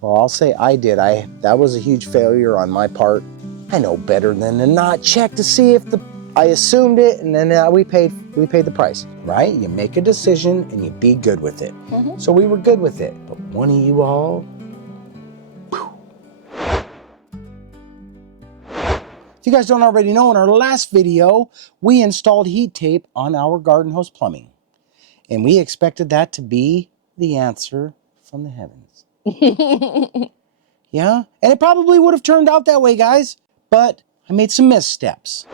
Well, I'll say I did. That was a huge failure on my part. I know better than to not check to see if I assumed it, and then we paid the price, right? You make a decision and you be good with it. So we were good with it, but one of you all. If you guys don't already know, in our last video, we installed heat tape on our garden hose plumbing. And we expected that to be the answer from the heavens. Yeah? And it probably would have turned out that way, guys. But I made some missteps.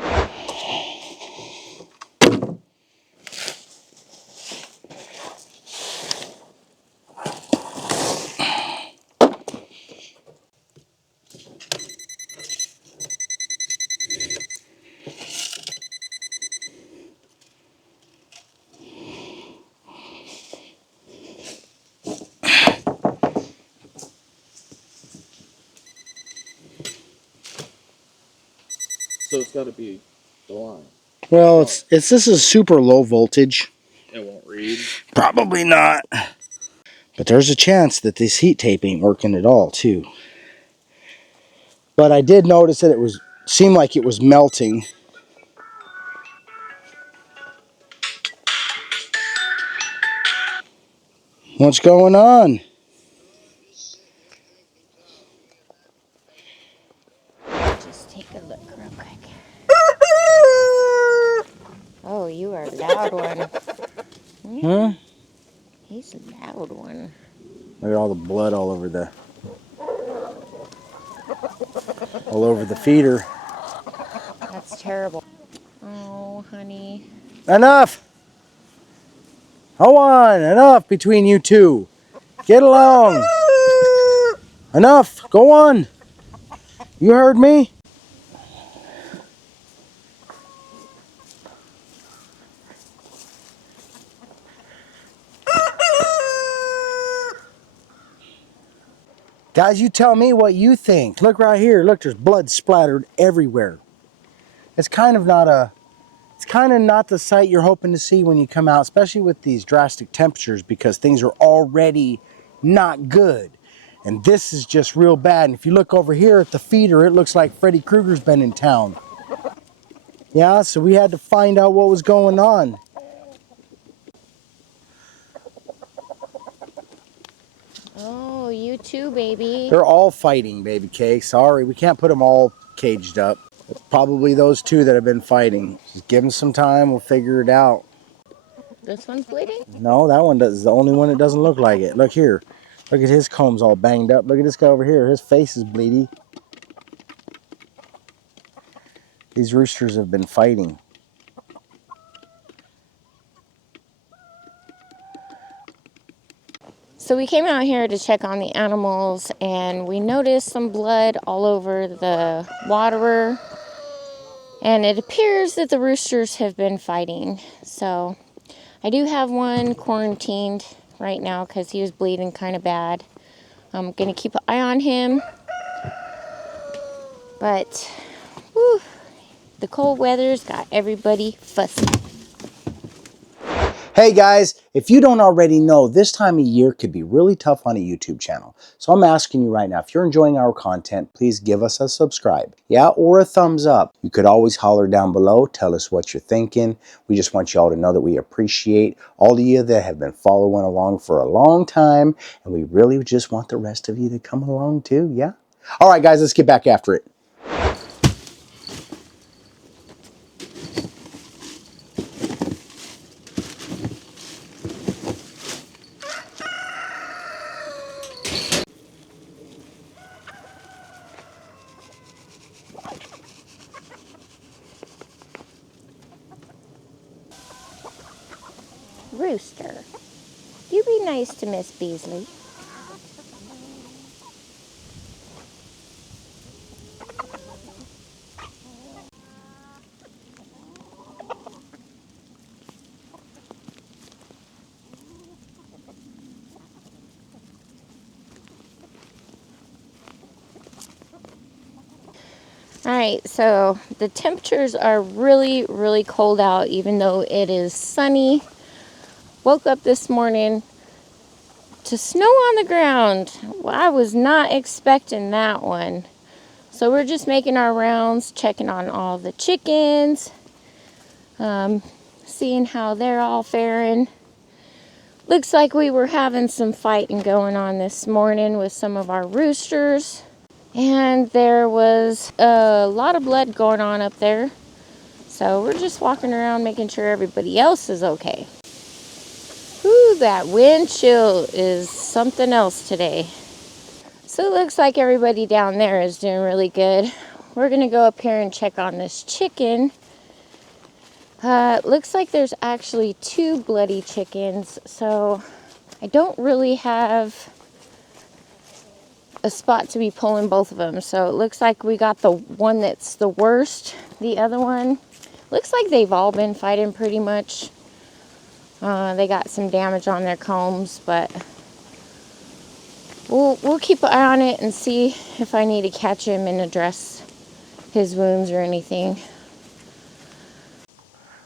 So it's got to be the line. Well, this is super low voltage. It won't read. Probably not. But there's a chance that this heat tape ain't working at all, too. But I did notice that seemed like it was melting. What's going on? Just take a look real quick. Oh, you are a loud one. Huh? He's a loud one. Look at all the blood all over the feeder. That's terrible. Oh, honey. Enough! Hold on, enough between you two. Get along. Enough, go on. You heard me? Guys, you tell me what you think. Look right here. Look, there's blood splattered everywhere. It's kind of not the sight you're hoping to see when you come out, especially with these drastic temperatures, because things are already not good. And this is just real bad. And if you look over here at the feeder, it looks like Freddy Krueger's been in town. Yeah, so we had to find out what was going on. Oh, you too, baby. They're all fighting, baby K. Sorry, we can't put them all caged up. It's probably those two that have been fighting. Just give them some time, we'll figure it out. This one's bleeding? No, that one is the only one that doesn't look like it. Look here. Look at his combs all banged up. Look at this guy over here. His face is bleedy. These roosters have been fighting. So we came out here to check on the animals, and we noticed some blood all over the waterer. And it appears that the roosters have been fighting. So I do have one quarantined right now because he was bleeding kind of bad. I'm going to keep an eye on him. But whew, the cold weather's got everybody fussy. Hey guys, if you don't already know, this time of year could be really tough on a YouTube channel. So I'm asking you right now, if you're enjoying our content, please give us a subscribe. Yeah, or a thumbs up. You could always holler down below, tell us what you're thinking. We just want you all to know that we appreciate all of you that have been following along for a long time. And we really just want the rest of you to come along too, yeah? All right guys, let's get back after it. Rooster, you be nice to Miss Beasley. Alright, so the temperatures are really, really cold out, even though it is sunny. Woke up this morning to snow on the ground. Well, I was not expecting that one. So we're just making our rounds, checking on all the chickens, seeing how they're all faring. Looks like we were having some fighting going on this morning with some of our roosters. And there was a lot of blood going on up there. So we're just walking around making sure everybody else is okay. Whew, that wind chill is something else today. So it looks like everybody down there is doing really good. We're going to go up here and check on this chicken. Looks like there's actually 2 bloody chickens, so I don't really have a spot to be pulling both of them. So it looks like we got the one that's the worst. The other one, looks like they've all been fighting pretty much. They got some damage on their combs, but we'll keep an eye on it and see if I need to catch him and address his wounds or anything.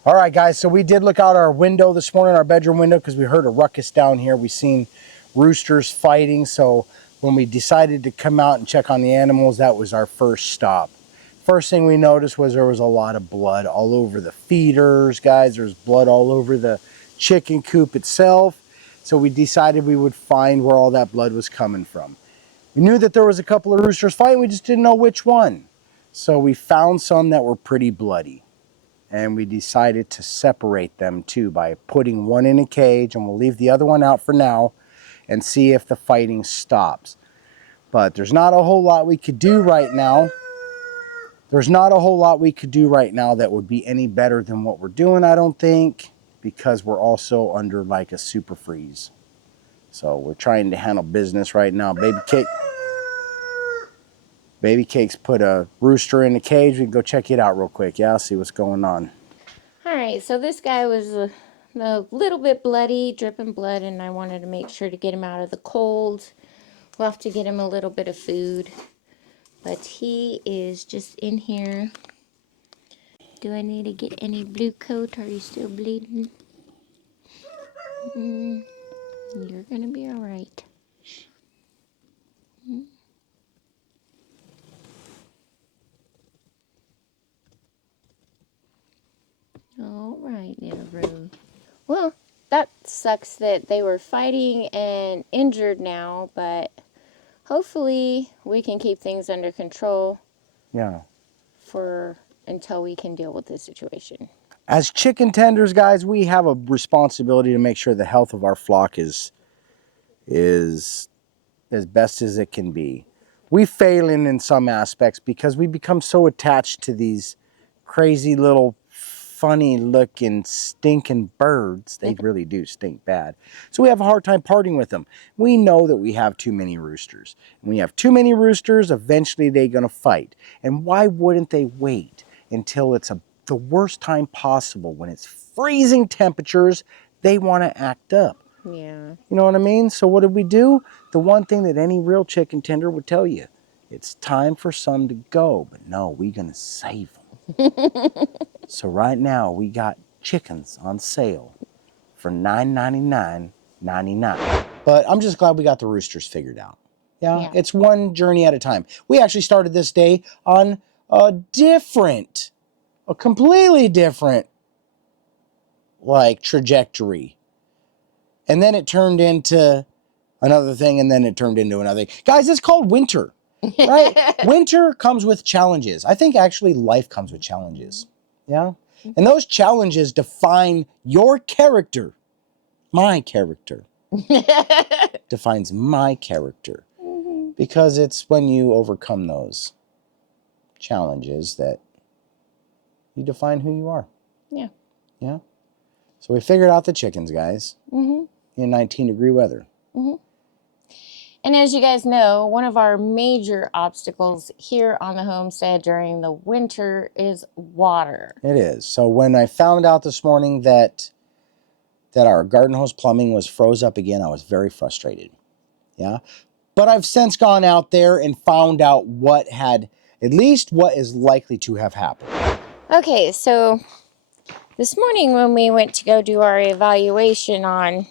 All right, guys, so we did look out our window this morning, our bedroom window, because we heard a ruckus down here. We seen roosters fighting, so when we decided to come out and check on the animals, that was our first stop. First thing we noticed was there was a lot of blood all over the feeders, guys. There's blood all over the chicken coop itself, so we decided we would find where all that blood was coming from. We knew that there was a couple of roosters fighting, we just didn't know which one. So we found some that were pretty bloody. And we decided to separate them too by putting one in a cage, and we'll leave the other one out for now and see if the fighting stops. But there's not a whole lot we could do right now. There's not a whole lot we could do right now that would be any better than what we're doing, I don't think, because we're also under like a super freeze. So we're trying to handle business right now. Baby Cake's put a rooster in a cage. We can go check it out real quick. Yeah, I'll see what's going on. All right, so this guy was a little bit bloody, dripping blood, and I wanted to make sure to get him out of the cold. We'll have to get him a little bit of food, but he is just in here. Do I need to get any blue coat? Are you still bleeding? You're gonna be all right. All right, little bro. Well, that sucks that they were fighting and injured now, but hopefully we can keep things under control. Yeah. Until we can deal with this situation. As chicken tenders, guys, we have a responsibility to make sure the health of our flock is as best as it can be. We fail in some aspects because we become so attached to these crazy little funny looking stinking birds. They really do stink bad. So we have a hard time parting with them. We know that we have too many roosters. When you have too many roosters, eventually they're going to fight. And why wouldn't they wait until it's the worst time possible, when it's freezing temperatures? They want to act up. Yeah. You know what I mean? So what did we do? The one thing that any real chicken tender would tell you: it's time for some to go. But no, we're going to save them. So right now we got chickens on sale for $9.99.99. But I'm just glad we got the roosters figured out. Yeah, it's one journey at a time. We actually started this day on a completely different trajectory. And then it turned into another thing, and then it turned into another thing. Guys, it's called winter, right? Winter comes with challenges. I think actually life comes with challenges, yeah? And those challenges define your character. My character. Defines my character. Because it's when you overcome those challenges that you define who you are. Yeah. Yeah? So we figured out the chickens, guys. In 19-degree weather. And as you guys know, one of our major obstacles here on the homestead during the winter is water. It is. So when I found out this morning that our garden hose plumbing was froze up again, I was very frustrated. Yeah. But I've since gone out there and found out what is likely to have happened. Okay, so this morning when we went to go do our evaluation on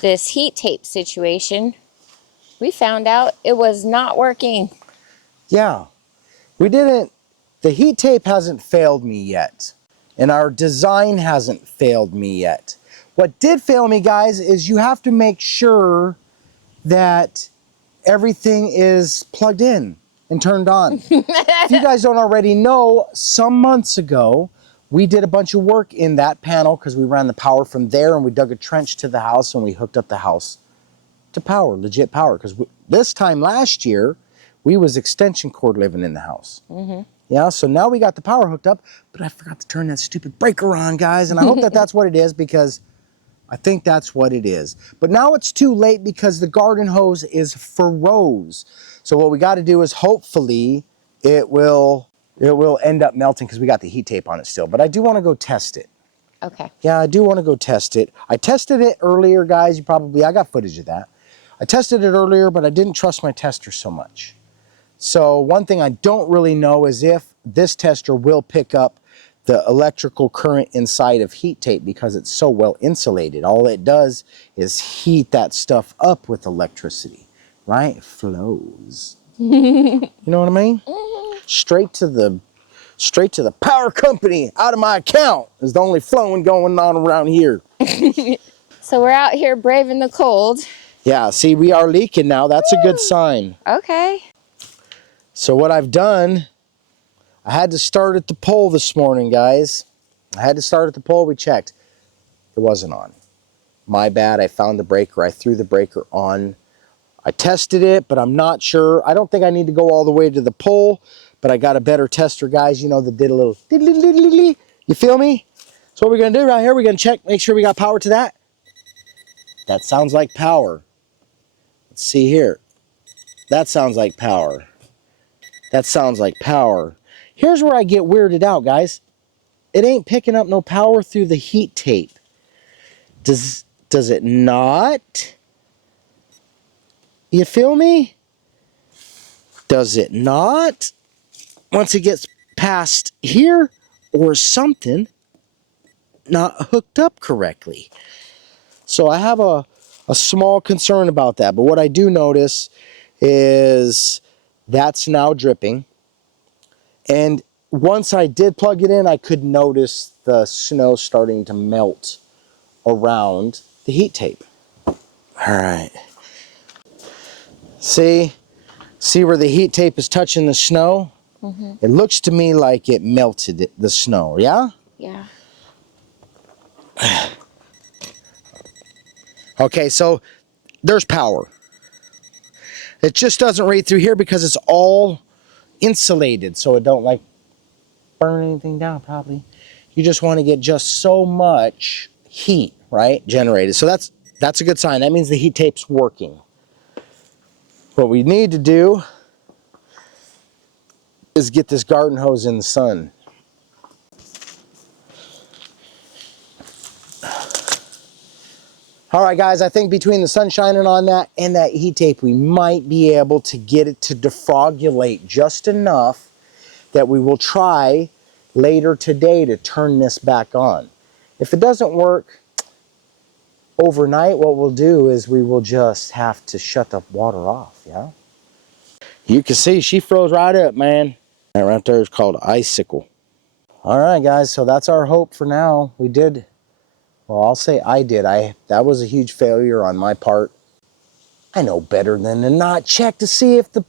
this heat tape situation, we found out it was not working. Yeah, we didn't, the heat tape hasn't failed me yet. And our design hasn't failed me yet. What did fail me, guys, is you have to make sure that everything is plugged in and turned on. If you guys don't already know, some months ago, we did a bunch of work in that panel because we ran the power from there and we dug a trench to the house and we hooked up the house to power, legit power. Because this time last year, we was extension cord living in the house. Yeah, so now we got the power hooked up, but I forgot to turn that stupid breaker on, guys. And I hope that that's what it is, because I think that's what it is. But now it's too late because the garden hose is froze. So what we got to do is hopefully it will end up melting because we got the heat tape on it still. But I do want to go test it. Okay. Yeah, I do want to go test it. I tested it earlier, guys. I got footage of that. I tested it earlier, but I didn't trust my tester so much. So one thing I don't really know is if this tester will pick up the electrical current inside of heat tape because it's so well insulated. All it does is heat that stuff up with electricity, right? It flows. You know what I mean? Straight to the power company, out of my account is the only flowing going on around here. So we're out here braving the cold. Yeah, see, we are leaking now. That's a good sign. Okay. So what I've done, I had to start at the pole this morning, guys. I had to start at the pole. We checked. It wasn't on. My bad. I found the breaker. I threw the breaker on. I tested it, but I'm not sure. I don't think I need to go all the way to the pole, but I got a better tester, guys, you know, that did a little diddly-diddly-diddly. You feel me? So what we're going to do right here, we're going to check, make sure we got power to that. That sounds like power. Let's see here. That sounds like power. That sounds like power. Here's where I get weirded out, guys. It ain't picking up no power through the heat tape. Does it not? You feel me? Does it not? Once it gets past here, or something not hooked up correctly. So I have a small concern about that. But what I do notice is that's now dripping. And once I did plug it in, I could notice the snow starting to melt around the heat tape. All right. See where the heat tape is touching the snow? It looks to me like it melted the snow, yeah? Yeah. Okay, so there's power. It just doesn't read through here because it's all insulated, so it don't like burn anything down probably. You just want to get just so much heat, right, generated. So that's a good sign. That means the heat tape's working. What we need to do is get this garden hose in the sun. All right, guys, I think between the sun shining on that and that heat tape, we might be able to get it to defrogulate just enough that we will try later today to turn this back on. If it doesn't work overnight, what we'll do is we will just have to shut the water off, yeah? You can see she froze right up, man. That right there is called icicle. All right, guys, so that's our hope for now. We did, well, I'll say I did. That was a huge failure on my part. I know better than to not check to see if the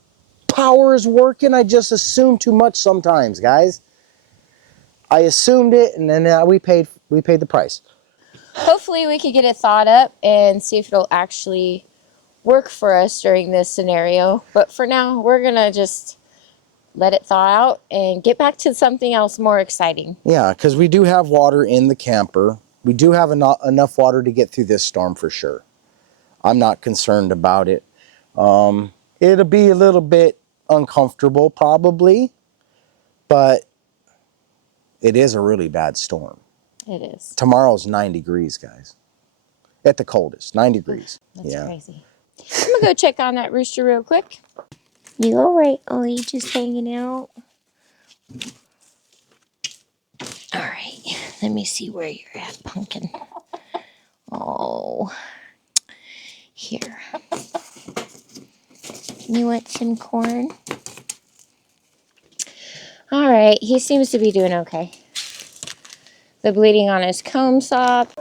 power is working. I just assume too much sometimes, guys. I assumed it, and then we paid the price. Hopefully we can get it thawed up and see if it'll actually work for us during this scenario. But for now, we're going to just let it thaw out and get back to something else more exciting. Yeah, because we do have water in the camper. We do have enough water to get through this storm for sure. I'm not concerned about it. It'll be a little bit uncomfortable probably, but it is a really bad storm. It is. Tomorrow's 9 degrees, guys. At the coldest, 9 degrees. That's crazy. I'm going to go check on that rooster real quick. You all right, Ollie? Just hanging out? All right. Let me see where you're at, Pumpkin. Oh. Here. You want some corn? All right, he seems to be doing okay. The bleeding on his comb stopped.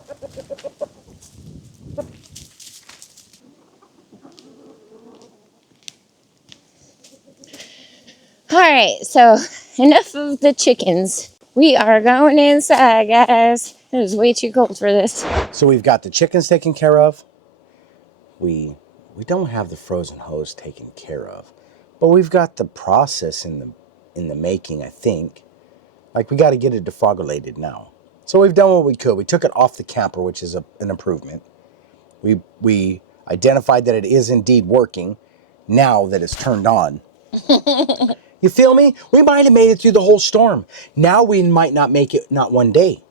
All right, so enough of the chickens. We are going inside, guys. It is way too cold for this. So we've got the chickens taken care of. We don't have the frozen hose taken care of, but we've got the process in the making, I think. Like, we got to get it defrogulated now. So we've done what we could. We took it off the camper, which is an improvement. We identified that it is indeed working now that it's turned on. You feel me? We might have made it through the whole storm. Now we might not make it not one day.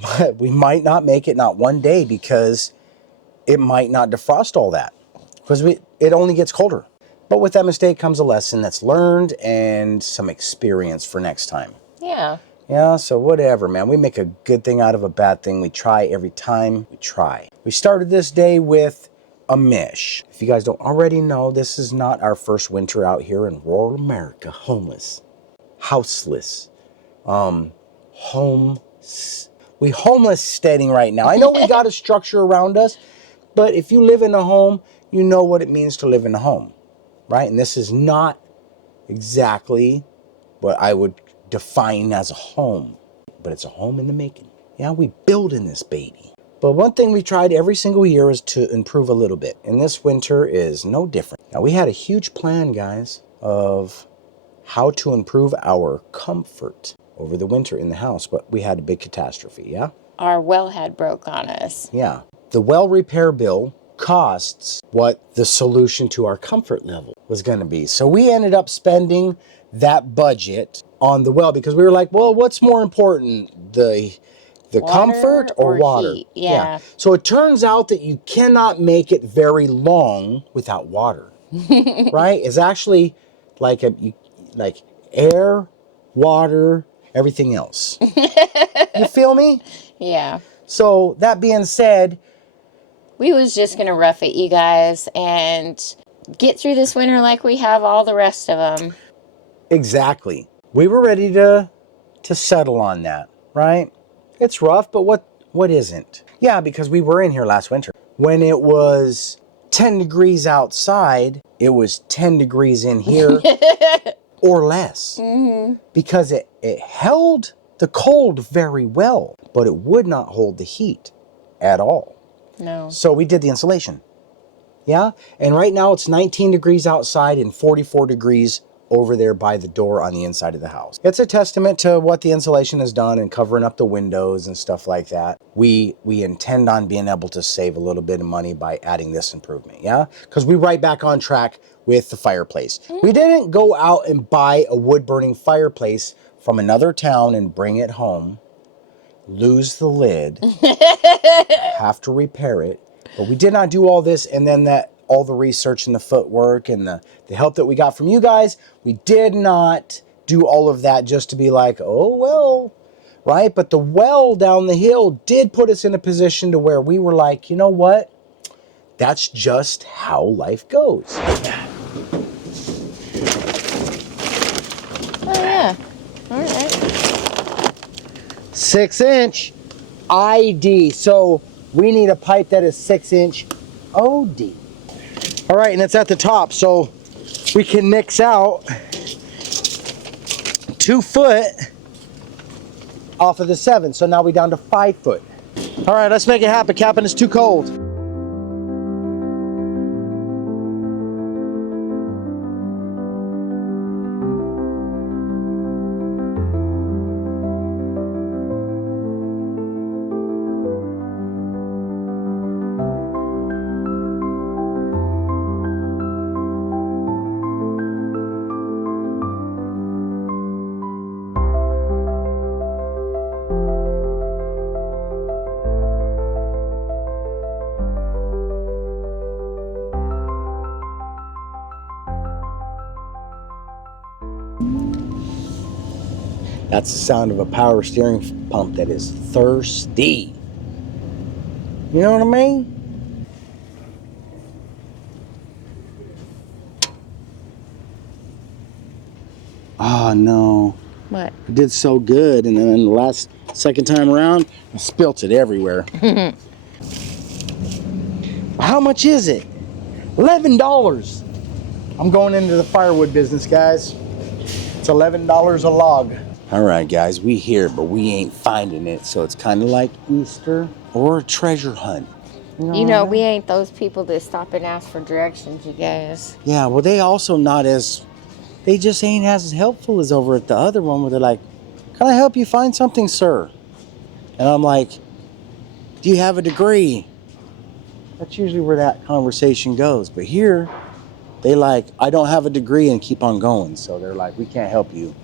But we might not make it not one day because it might not defrost all that. Because it only gets colder. But with that mistake comes a lesson that's learned and some experience for next time. Yeah. Yeah, so whatever, man. We make a good thing out of a bad thing. We try every time we try. We started this day with a mish. If you guys don't already know, this is not our first winter out here in rural America. Homeless. Houseless. We homeless steading right now. I know we got a structure around us, but if you live in a home, you know what it means to live in a home, right? And this is not exactly what I would define as a home, but it's a home in the making. Yeah, we building this baby. But one thing we tried every single year is to improve a little bit, and this winter is no different. Now, we had a huge plan, guys, of how to improve our comfort over the winter in the house, but we had a big catastrophe, yeah? Our wellhead broke on us. Yeah. The well repair bill costs what the solution to our comfort level was going to be. So we ended up spending that budget on the well because we were like, well, what's more important, the Water comfort or water? heat? Yeah. So it turns out that you cannot make it very long without water, right? It's actually like like air, water, everything else. You feel me? Yeah. So that being said, We was just going to rough it, you guys, and get through this winter like we have all the rest of them. exactly. We were ready to settle on that, right? It's rough, but what isn't? Yeah, because we were in here last winter. When it was 10 degrees outside, it was 10 degrees in here or less. Mm-hmm. Because it held the cold very well, but it would not hold the heat at all. No. So we did the insulation. Yeah? And right now it's 19 degrees outside and 44 degrees over there by the door on the inside of the house. It's a testament to what the insulation has done and covering up the windows and stuff like that. We intend on being able to save a little bit of money by adding this improvement, yeah? Because we're right back on track with the fireplace. We didn't go out and buy a wood-burning fireplace from another town and bring it home, lose the lid, have to repair it. But we did not do all this and then all the research and the footwork and the help that we got from you guys. We did not do all of that just to be like, oh, well, right? But the well down the hill did put us in a position to where we were like, you know what? That's just how life goes. Oh, yeah. All right. 6-inch ID. So we need a pipe that is 6-inch OD. All right, and it's at the top, so we can nix out 2 foot off of the 7. So now we're down to 5 foot. All right, let's make it happen. Captain, it's too cold. That's the sound of a power steering pump that is thirsty. You know what I mean? Oh no. What? I did so good, and then the second time around, I spilt it everywhere. How much is it? $11. I'm going into the firewood business, guys. It's $11 a log. All right, guys, we here, but we ain't finding it. So it's kind of like Easter or a treasure hunt. You know, we ain't those people that stop and ask for directions, you guys. Yeah, well, they also they just ain't as helpful as over at the other one where they're like, can I help you find something, sir? And I'm like, do you have a degree? That's usually where that conversation goes. But here, they like, I don't have a degree, and keep on going. So they're like, we can't help you.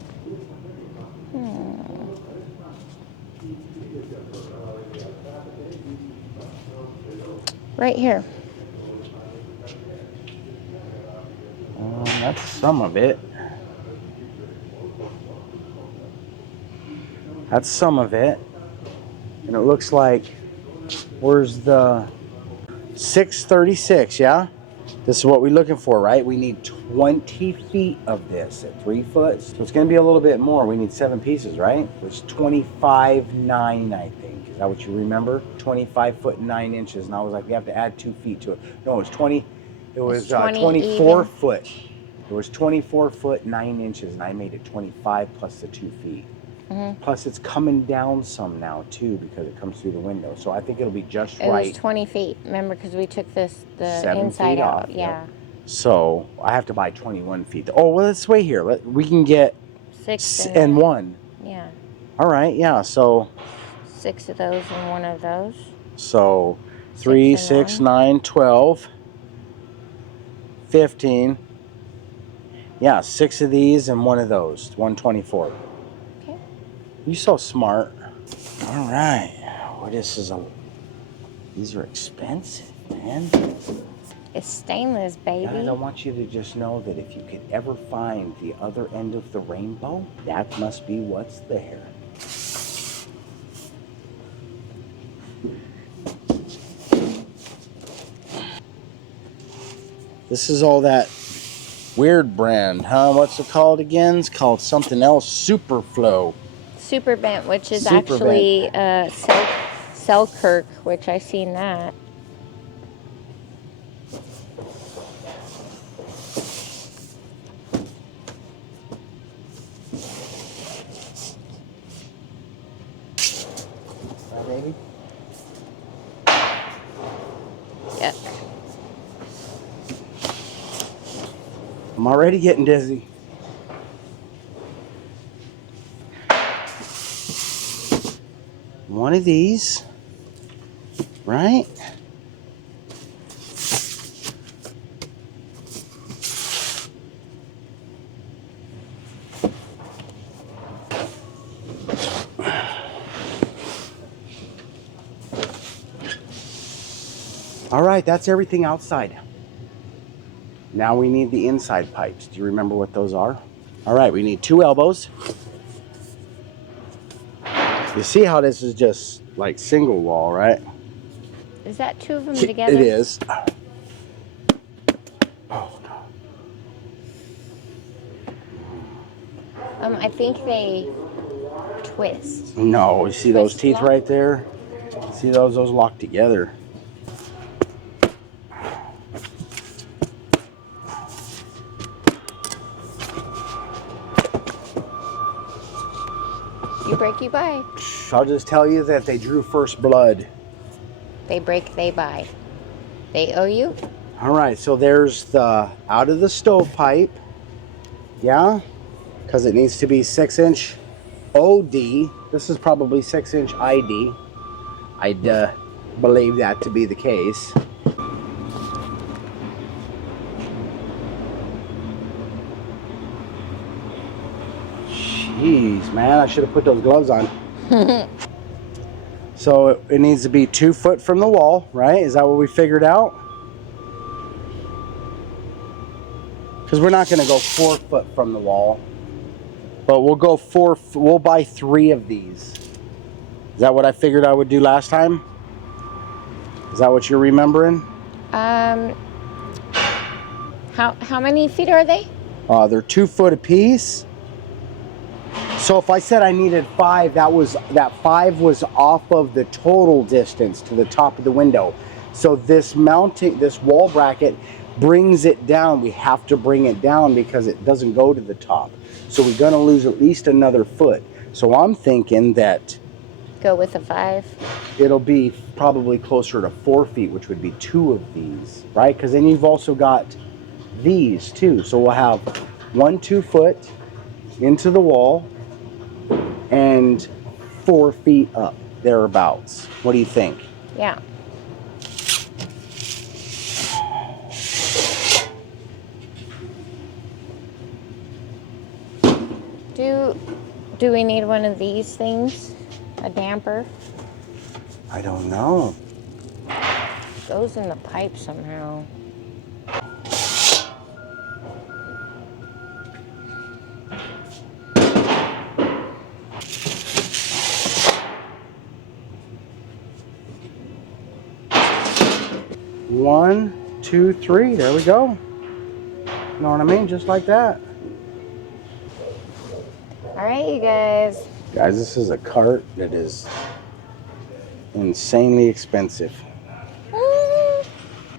Right here. That's some of it. That's some of it. And it looks like, where's the 636, yeah? This is what we're looking for, right? We need 20 feet of this at 3 foot. So it's gonna be a little bit more. We need 7 pieces, right? Which is 25.9, I think. Is that what you remember? 25 foot and 9 inches. And I was like, we have to add 2 feet to it. No, it's 20. It was 24 foot. It was 24 foot 9 inches, and I made it 25 plus the 2 feet. Plus, it's coming down some now too because it comes through the window. So I think it'll be just right. It was 20 feet. Remember, because we took the 7 inside feet out. off, Yeah. yep. So I have to buy 21 feet. Oh, well, let's wait here. We can get 6 and 1. Yeah. All right, yeah. So 6 of those and 1 of those. So 3, 6, 9, 12, 15. Yeah, 6 of these and 1 of those. 124. Okay. You're so smart. All right. Well, these are expensive, man. It's stainless, baby. Guys, I want you to just know that if you could ever find the other end of the rainbow, that must be what's there. This is all that weird brand, huh? What's it called again? It's called something else. Superflow. Super bent, which is actually Selkirk, which I seen that. Baby. Yep. I'm already getting dizzy. One of these, right? All right, that's everything outside. Now we need the inside pipes. Do you remember what those are? All right, we need 2 elbows. You see how this is just like single wall, right? Is that 2 of them together? It is. Oh, no. I think they twist. No, you see those teeth right there? See those lock together. You break, you buy. I'll just tell you that they drew first blood. They break, they buy. They owe you? All right, so there's the out of the stovepipe. Yeah? Because it needs to be 6-inch OD. This is probably 6-inch ID. I'd believe that to be the case. Jeez, man, I should have put those gloves on. So it needs to be 2 foot from the wall, right? Is that what we figured out? Because we're not going to go 4 foot from the wall. But we'll go we'll buy 3 of these. Is that what I figured I would do last time? Is that what you're remembering? How many feet are they? They're 2 foot apiece. So if I said I needed 5, that 5 was off of the total distance to the top of the window. So this wall bracket brings it down. We have to bring it down because it doesn't go to the top. So we're gonna lose at least another foot. So I'm thinking that Go with a 5. it'll be probably closer to 4 feet, which would be 2 of these, right? Because then you've also got these too. So we'll have 1 2-foot into the wall and 4 feet up, thereabouts. What do you think? Yeah. Do we need one of these things? A damper? I don't know. It goes in the pipe somehow. One, two, three. There we go. You know what I mean? Just like that. All right, you guys. Guys, this is a cart that is insanely expensive.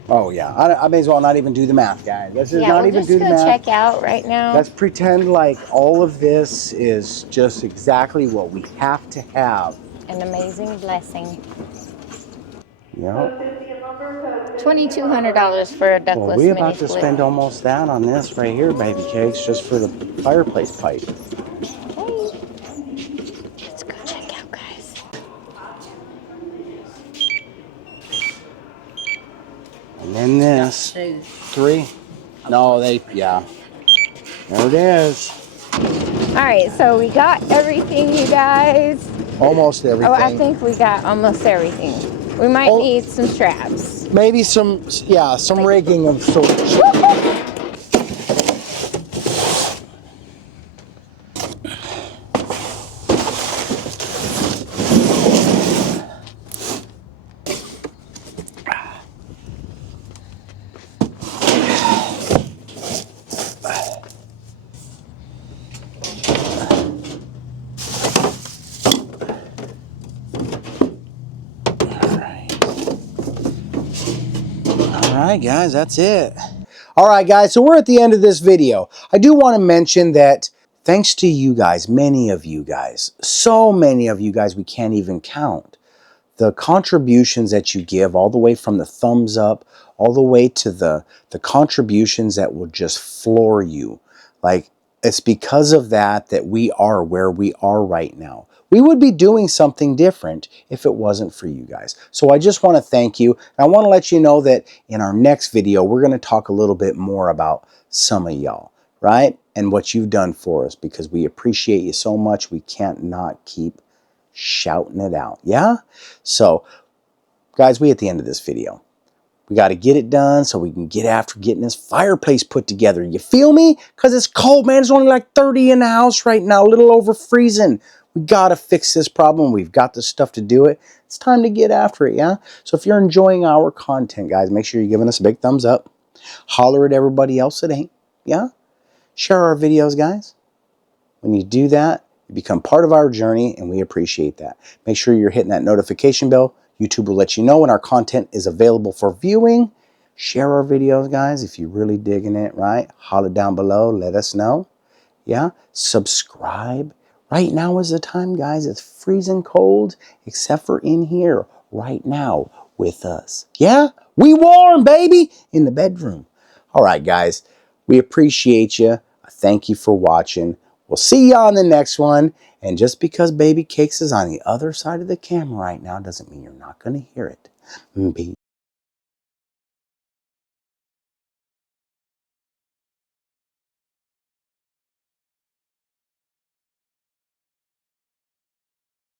Oh yeah, I may as well not even do the math, guys. Let's just not even do the math. Just go check out right now. Let's pretend like all of this is just exactly what we have to have. An amazing blessing. Yep. $2,200 for a ductless Well, we're about mini to split. spend almost that on this right here, baby cakes, just for the fireplace pipe. Okay. Let's go check out, guys. And then this. 3. No, yeah. There it is. All right, so we got everything, you guys. Almost everything. Oh, I think we got almost everything. We might need some straps. Maybe some rigging of sorts. Alright guys, that's it. Alright guys, so we're at the end of this video. I do want to mention that thanks to you guys, many of you guys, so many of you guys we can't even count. The contributions that you give, all the way from the thumbs up, all the way to the contributions that will just floor you. Like, it's because of that that we are where we are right now. We would be doing something different if it wasn't for you guys. So I just want to thank you. And I want to let you know that in our next video, we're going to talk a little bit more about some of y'all, right? And what you've done for us, because we appreciate you so much. We can't not keep shouting it out. Yeah? So, guys, we at the end of this video. We got to get it done so we can get after getting this fireplace put together. You feel me? Because it's cold, man. It's only like 30 in the house right now, a little over freezing. We got to fix this problem. We've got the stuff to do it. It's time to get after it, yeah? So if you're enjoying our content, guys, make sure you're giving us a big thumbs up. Holler at everybody else that ain't, yeah? Share our videos, guys. When you do that, you become part of our journey, and we appreciate that. Make sure you're hitting that notification bell. YouTube will let you know when our content is available for viewing. Share our videos, guys, if you're really digging it, right? Holler down below. Let us know. Yeah? Subscribe. Right now is the time, guys. It's freezing cold, except for in here right now with us. Yeah? We warm, baby, in the bedroom. All right, guys. We appreciate you. Thank you for watching. We'll see you on the next one. And just because Baby Cakes is on the other side of the camera right now doesn't mean you're not going to hear it. Peace.